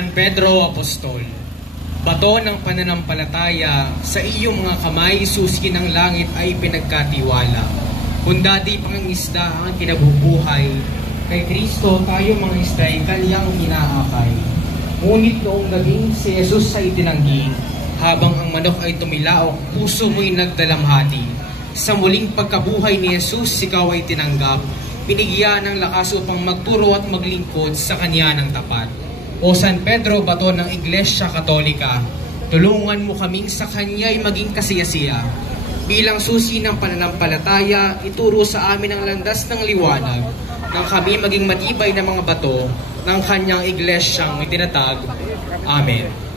San Pedro Apostol, bato ng pananampalataya, sa iyong mga kamay susi ng langit ay pinagkatiwala. Kung dati pang isda ang kinabubuhay, kay Kristo tayo mga isda ay kanyang inaakay. Ngunit noong gabing si Jesus ay tinanggi, habang ang manok ay tumilaok, puso mo'y nagdalamhati. Sa muling pagkabuhay ni Jesus, ikaw ay tinanggap, binigyan ng lakas upang magturo at maglingkod sa kanya ng tapat. O San Pedro, bato ng Iglesia Katolika, tulungan mo kaming sa kanya'y maging kasiyasiya. Bilang susi ng pananampalataya, ituro sa amin ang landas ng liwanag, nang kami maging matibay na mga bato ng kanyang iglesyang itinatag. Amen.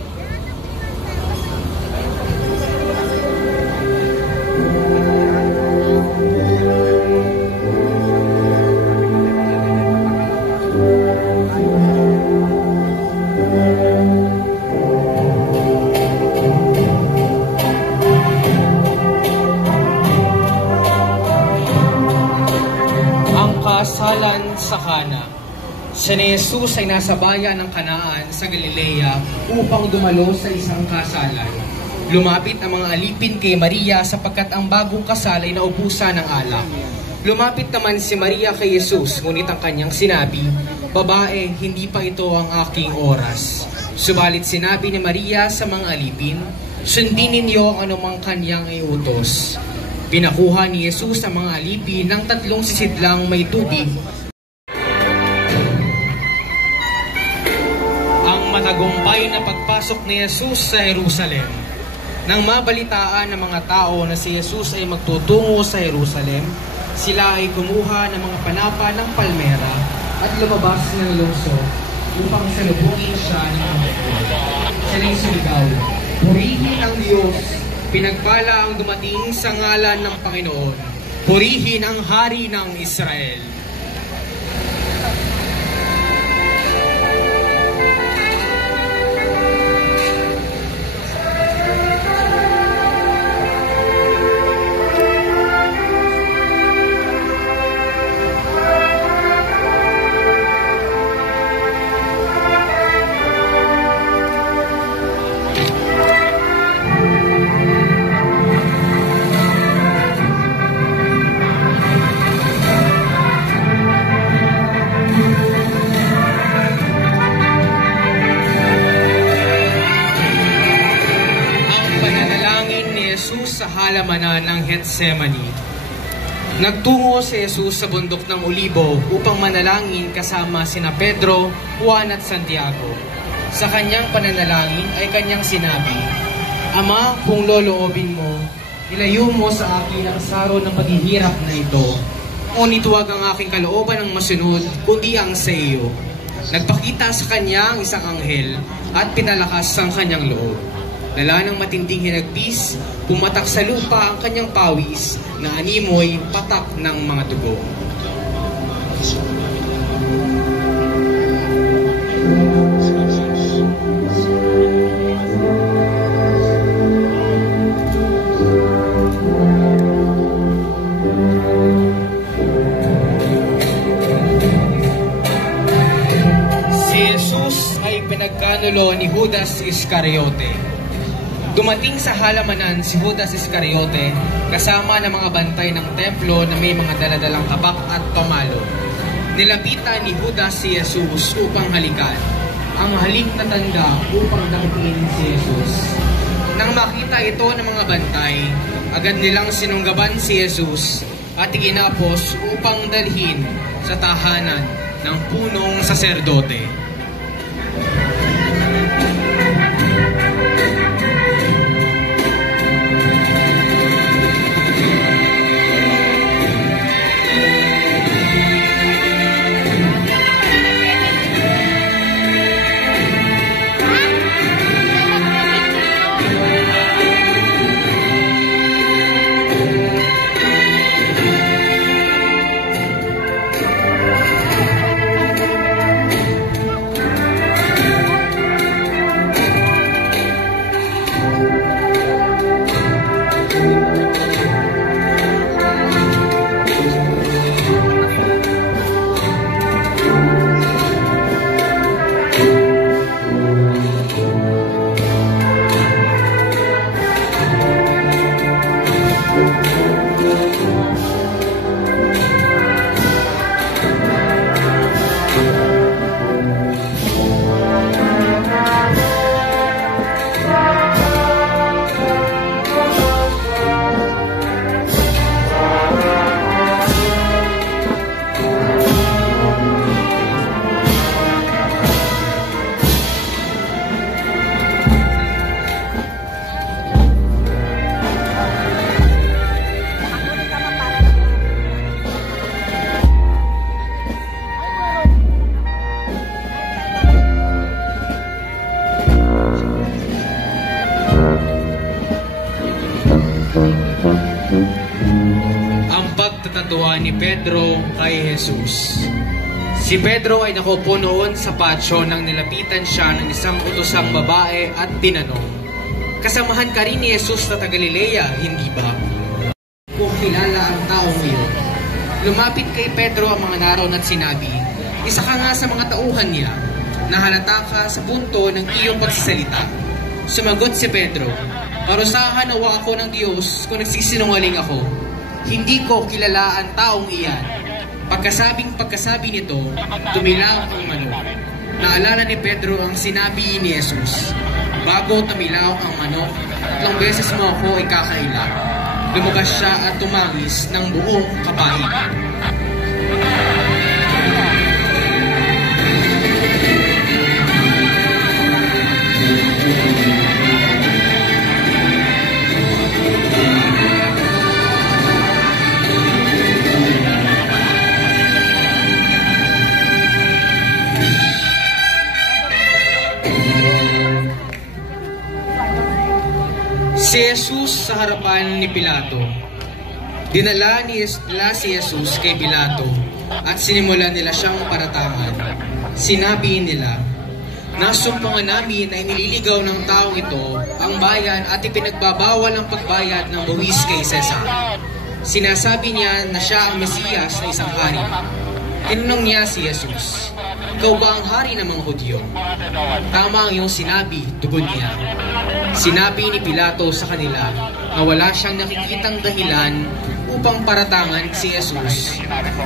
Kasalan sa Kana. Si Jesus ay nasa bayan ng Kanaan sa Galilea upang dumalo sa isang kasalan. Lumapit ang mga alipin kay Maria sapagkat ang bagong kasal ay naubusan ng alak. Lumapit naman si Maria kay Jesus, ngunit ang kanyang sinabi, "Babae, hindi pa ito ang aking oras." Subalit sinabi ni Maria sa mga alipin, "Sundin ninyo ang anumang kanyang iutos." Pinakuha ni Jesus ang mga alipin ng 3 sisidlang may tubig. Ang matagumpay na pagpasok ni Jesus sa Jerusalem. Nang mabalitaan ng mga tao na si Jesus ay magtutungo sa Jerusalem, sila ay kumuha ng mga panapa ng palmera at lumabas ng lungsod upang salubungin siya ng pagkakuha. Siya ay sumigaw, "Purihin ang Diyos! Pinagpala ang dumating sa ngalan ng Panginoon. Purihin ang Hari ng Israel." Sa halamanan ng Getsemani. Nagtungo si Jesus sa bundok ng Olibo upang manalangin kasama sina Pedro, Juan at Santiago. Sa kanyang pananalangin ay kanyang sinabi, "Ama, kung loloobin mo, ilayo mo sa akin ang saro ng paghihirap na ito. Ngunit huwag ang aking kalooban ang masunod, kundi ang sa iyo." Nagpakita sa kanya ang isang anghel at pinalakas ang kanyang loob. Dala ng matinding hinagpis, pumatak sa lupa ang kanyang pawis na animoy patak ng mga dugo. Si Jesus ay pinagkanulo ni Judas Iscariote. Dumating sa halamanan si Judas Iscariote kasama ng mga bantay ng templo na may mga daladalang tabak at pamalo. Nilapitan ni Judas si Jesus upang halikan. Ang halik na tanda upang dampuin si Jesus. Nang makita ito ng mga bantay, agad nilang sinunggaban si Jesus at iginapos upang dalhin sa tahanan ng punong saserdote. pagtatatuan ni Pedro kay Jesus. Si Pedro ay nakaupo noon sa patio nang nilapitan siya ng isang utosang babae at tinanong, "Kasamahan ka rin ni Jesus na taga Galilea, hindi ba?" Kung kilala ang taong iyon. Lumapit kay Pedro ang mga naroon at sinabi, "Isa ka nga sa mga tauhan niya. Nahalata ka sa punto ng iyong pagsasalita." Sumagot si Pedro, "Parusahan nawa ako ng Diyos kung nagsisinungaling ako. Hindi ko kilala ang taong iyan." Pagkasabi nito, tumilaw ang manok. Naalala ni Pedro ang sinabi ni Jesus, "Bago tumilaw ang manok, 3 beses mo ako ikakaila." Lumabas siya at tumangis ng buong kapahiran. Si Jesus sa harapan ni Pilato. Dinala nila si Jesus kay Pilato at sinimulan nila siyang paratangan. Sinabi nila, "Nasumpungan namin na inililigaw ng taong ito ang bayan at ipinagbabawal ang pagbayad ng buwis kay Cesar. Sinasabi niya na siya ang Mesiyas na isang hari." Tinanong niya si Jesus, "Ikaw ba ang hari ng mga Hudyo?" "Tama ang iyong sinabi," tugon niya. Sinabi ni Pilato sa kanila na wala siyang nakikitang dahilan upang paratangan si Jesus.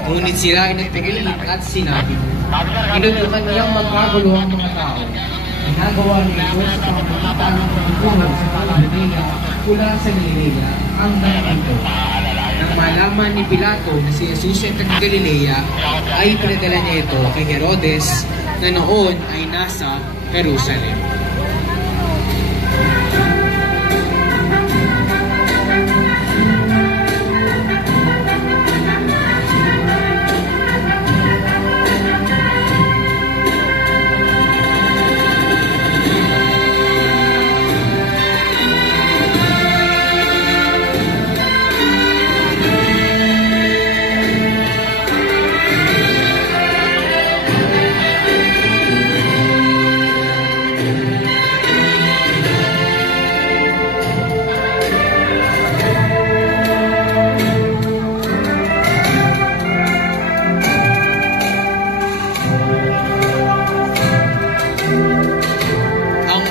Ngunit sila ay nagpigilit at sinabi, "Inutukan niyang magkagulo ang mga tao. Ginagawa niya ito sa pamamagitan ng pagkukulong sa Galilea mula sa Galilea ang ito." Nang malaman ni Pilato na si Jesus ay taga-Galilea, ay pinadala niya ito kay Herodes na noon ay nasa Jerusalem.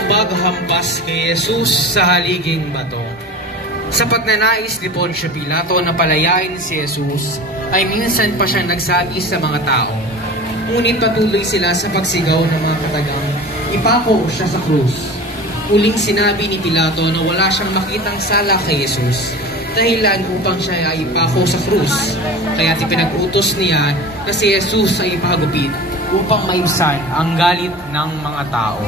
Paghampas kay Jesus sa haliging bato. Sa pagnanais ni Poncio Pilato na palayain si Jesus, ay minsan pa siya nagsabi sa mga tao. Ngunit patuloy sila sa pagsigaw ng mga katagang, "Ipako siya sa krus." Uling sinabi ni Pilato na wala siyang makitang sala kay Jesus, dahilan upang siya ay ipako sa krus. Kaya't ipinag-utos niya na si Jesus ay ipagupit upang maibsan ang galit ng mga tao.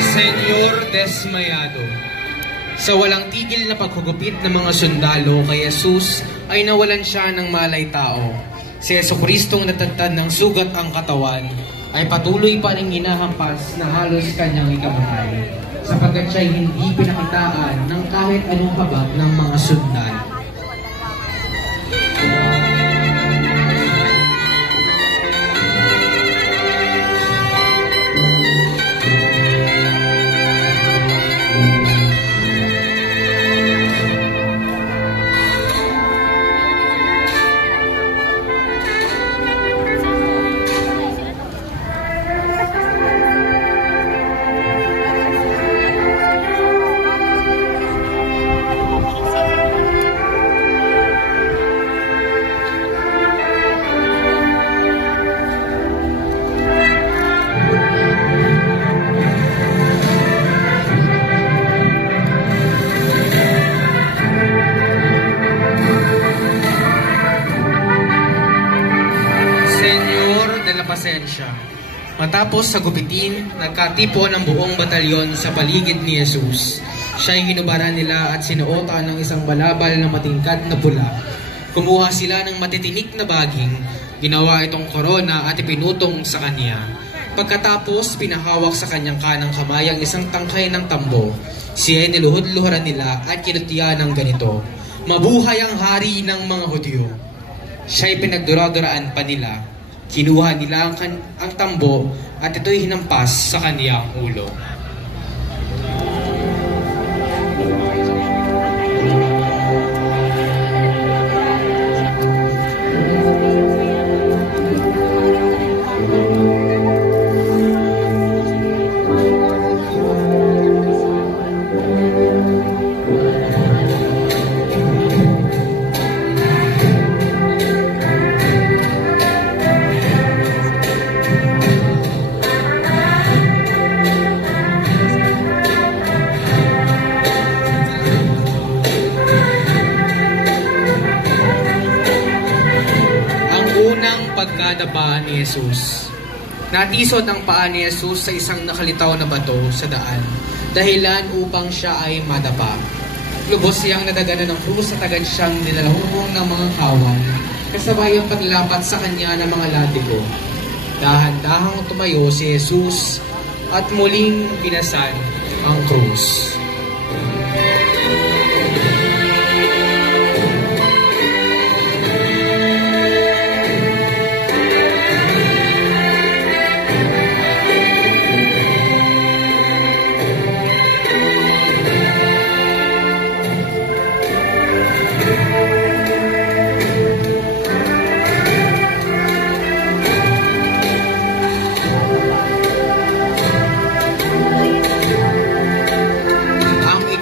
Senyor desmayado. Sa walang tigil na paghugupit ng mga sundalo kay Jesus ay nawalan siya ng malay tao. Si Jesucristong natagtad ng sugat ang katawan ay patuloy pa rin hinahampas na halos kanyang ikamatay, sapagkat siya'y hindi pinakitaan ng kahit anong habag ng mga sundalo. pasensya. Matapos sagupitin, nagkatipon ang buong batalyon sa paligid ni Jesus. Siya'y hinubaran nila at sinuotan ng isang balabal na matingkad na pula. Kumuha sila ng matitinik na baging, ginawa itong korona at ipinutong sa kanya. Pagkatapos, pinahawak sa kanyang kanang kamay ang isang tangkay ng tambo. Siya'y niluhod-luhuran nila at kinutiya ng ganito, "Mabuhay ang hari ng mga Hudyo." Siya'y pinagdura-duraan pa nila. Kinuha nila ang tambo at ito'y hinampas sa kaniyang ulo. Pagkadapa ni Jesus. Natisod ang paa ni Jesus sa isang nakalitaw na bato sa daan, dahilan upang siya ay madapa. Lubos siyang nadaganan ng krus at agad siyang nilalahubong ng mga kawan, kasabay ang paglapat sa kanya ng mga latiko. Dahan-dahang tumayo si Jesus at muling pinasan ang krus.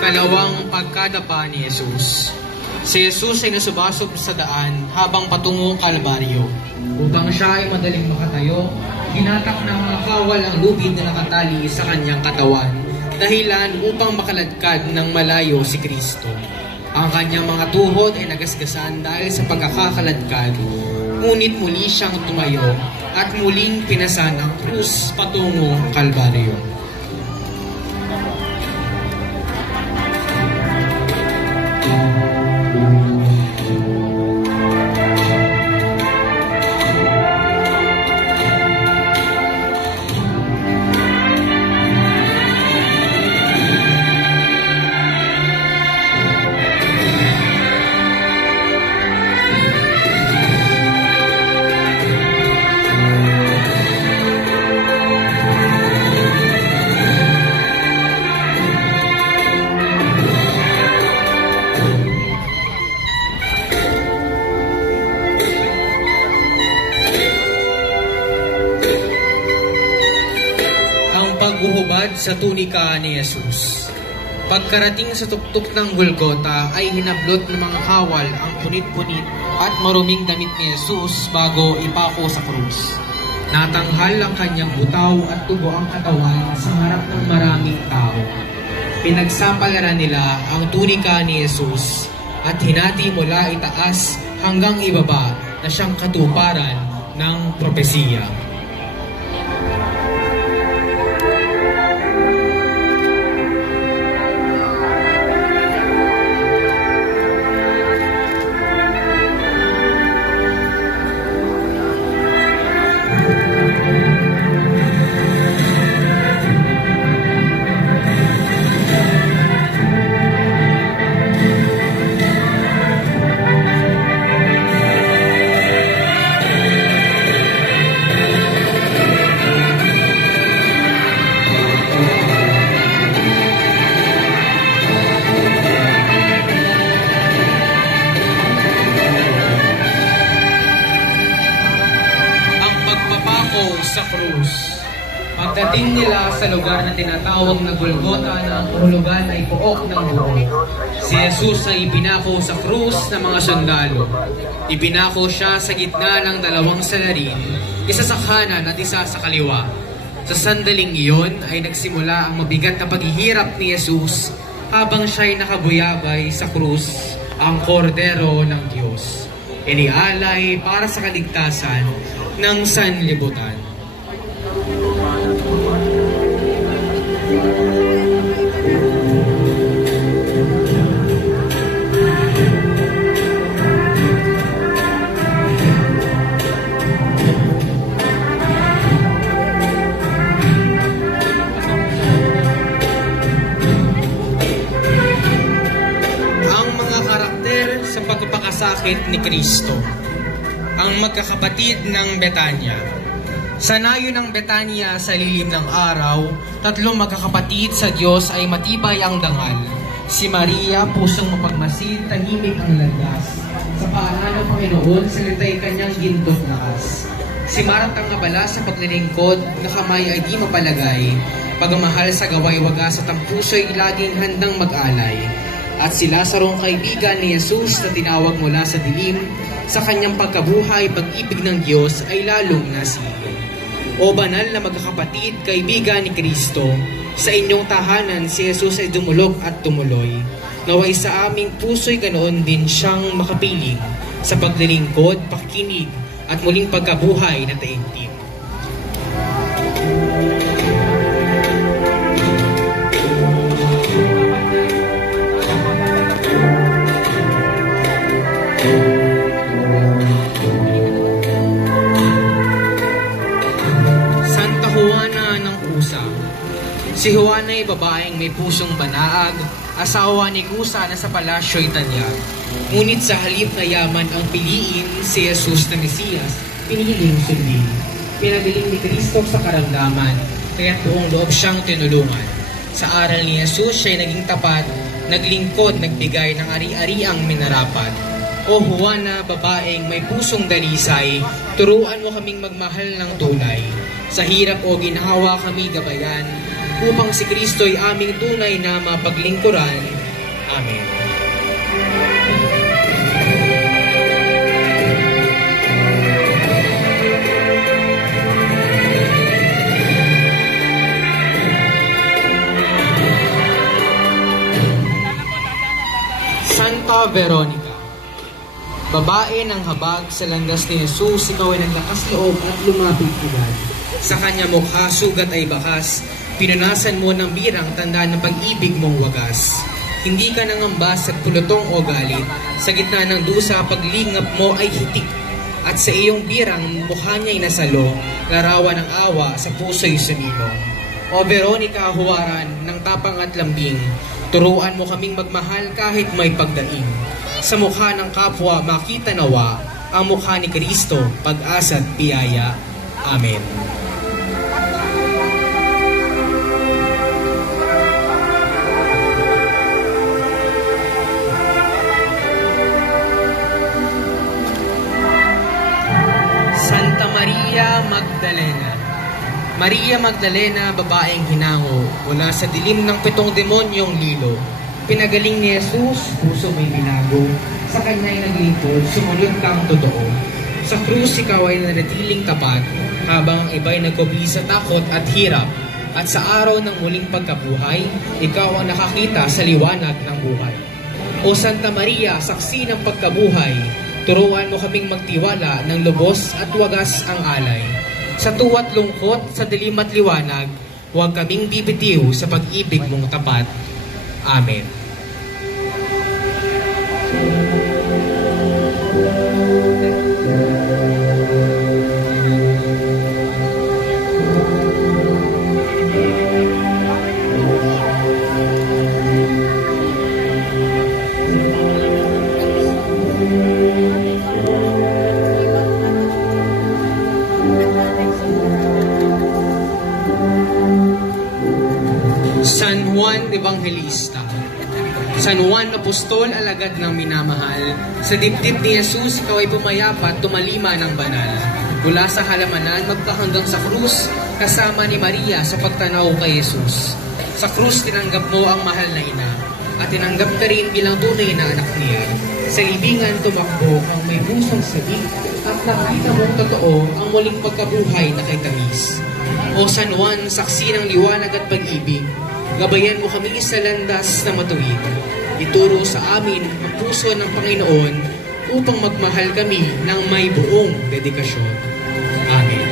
Ikalawang pagkadapa ni Jesus. Si Jesus ay nasubasob sa daan habang patungong Kalbaryo. Upang siya ay madaling makatayo, hinatak ng mga kawal ang lubid na nakatali sa kanyang katawan, dahilan upang makaladkad ng malayo si Kristo. Ang kanyang mga tuhod ay nagasgasan dahil sa pagkakakaladkad, ngunit muli siyang tumayo at muling pinasan ang krus patungong Kalbaryo. Paghuhubad sa tunika ni Jesus. Pagkarating sa tuktok ng Golgota ay hinablot ng mga kawal ang punit-punit at maruming damit ni Jesus bago ipako sa krus. Natanghal ang kanyang butaw at tubo ang katawan sa harap ng maraming tao. Pinagsapalaran nila ang tunika ni Jesus at hinati mula itaas hanggang ibaba na siyang katuparan ng propesiya. Sa krus. Pagdating nila sa lugar na tinatawag na Golgota na ang kahulugan ay puok ng buo, si Jesus ay ibinako sa krus ng mga sundalo. Ibinako siya sa gitna ng dalawang salarin, isa sa kanan at isa sa kaliwa. Sa sandaling iyon ay nagsimula ang mabigat na paghihirap ni Jesus habang siya'y nakabuyabay sa krus, ang kordero ng Diyos. Inialay para sa kaligtasan ng sanlibutan. Pagpapakasakit ni Kristo. Ang magkakapatid ng Betanya. Sa nayo ng Betanya sa lilim ng araw, tatlong magkakapatid sa Diyos ay matibay ang dangal. Si Maria, pusong mapagmasid, tahimik ang landas. Sa paanan ng Panginoon, salita'y kanyang gintot lakas. Si Martang abala sa paglilingkod, na kamay ay di mapalagay. Pagmamahal sa gaway wagas at ang puso'y laging handang mag-alay. At si Lazaro, kaibigan ni Jesus na tinawag mula sa dilim, sa kanyang pagkabuhay, pag-ibig ng Diyos ay lalong nasilyo. O banal na magkakapatid, kaibigan ni Kristo, sa inyong tahanan si Jesus ay dumulog at tumuloy. Naway sa aming puso'y ganoon din siyang makapiling sa paglilingkod, pakikinig, at muling pagkabuhay na taimtim. Si Juana ay babaeng may pusong banaag, asawa ni Kusa na sa palasyo'y tanyag. Ngunit sa halip na yaman ang piliin, si Jesus na Mesiyas, piniling sundin. Pinagaling ni Kristo sa karamdaman, kaya't buong loob siyang tinulungan. Sa aral ni Jesus, siya'y naging tapat, naglingkod, nagbigay ng ari-ariang minarapat. O Juana, babaeng may pusong dalisay, turuan mo kaming magmahal ng tunay. Sa hirap o ginhawa kami gabayan, upang si Kristo'y aming tunay na mapaglingkuran. Amen. Santa Veronica, babae ng habag sa landas ni Jesus, ikaw ay naglakas loob at lumapit agad. Sa kanya mukha sugat ay bakas, pinunasan mo ng birang tanda ng pag-ibig mong wagas. Hindi ka nangamba sa pulutong o galit, sa gitna ng dusa paglingap mo ay hitik. At sa iyong birang mukha niya'y nasalo, larawan ng awa sa puso'y sumilong. O Veronica, huwaran ng tapang at lambing, turuan mo kaming magmahal kahit may pagdaing. Sa mukha ng kapwa makita nawa ang mukha ni Kristo, pag-asa at biyaya. Amen. Magdalena. Maria Magdalena, babaeng hinango, mula sa dilim ng 7 demonyong lilo. Pinagaling ni Jesus, puso may binago. Sa kanya'y naglingkod, sumunod kang totoo. Sa krus, ikaw ay nanatiling tapat, habang ang iba'y nagkubi sa takot at hirap. At sa araw ng muling pagkabuhay, ikaw ang nakakita sa liwanag ng buhay. O Santa Maria, saksi ng pagkabuhay, turuan mo kaming magtiwala ng lubos at wagas ang alay. Sa tuwa't lungkot, sa dilim at liwanag, huwag kaming bibitiw sa pag-ibig mong tapat. Amen. San Juan Evangelista. San Juan Apostol, alagad ng minamahal, sa dibdib ni Jesus, ikaw ay pumayapat, tumalima ng banal. Mula sa halamanan, magpahanggang sa krus, kasama ni Maria sa pagtanaw kay Jesus. Sa krus, tinanggap mo ang mahal na ina, at tinanggap ka rin bilang tunay na anak niya. Sa libingan, tumakbo ang may pusong sabik, at nakita mong totoo ang muling pagkabuhay na kay tamis. O San Juan, saksi ng liwanag at pag-ibig, gabayan mo kami sa landas na matuwid. Ituro sa amin ang puso ng Panginoon upang magmahal kami ng may buong dedikasyon. Amen.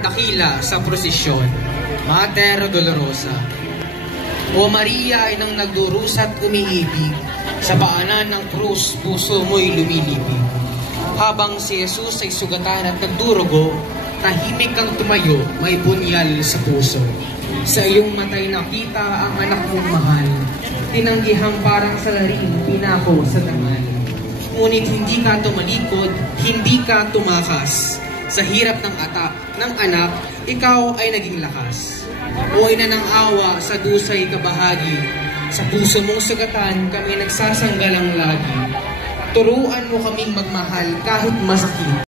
pinakadakila sa prosesyon, Mater Dolorosa. O Maria, inang nagdurusa't umiibig, sa paanan ng krus, puso mo'y lumilibig. Habang si Jesus ay sugatan at nagdurugo, tahimik kang tumayo, may bunyal sa puso. Sa iyong matay nakita ang anak mong mahal, tinanggihang parang salarin, pinako sa dangal. Ngunit hindi ka tumalikod, hindi ka tumakas. Sa hirap ng anak, ikaw ay naging lakas. Buhay na ng awa sa dusay kabahagi. Sa puso mong sugatan, kami nagsasanggalang lagi. Turuan mo kaming magmahal kahit masakit.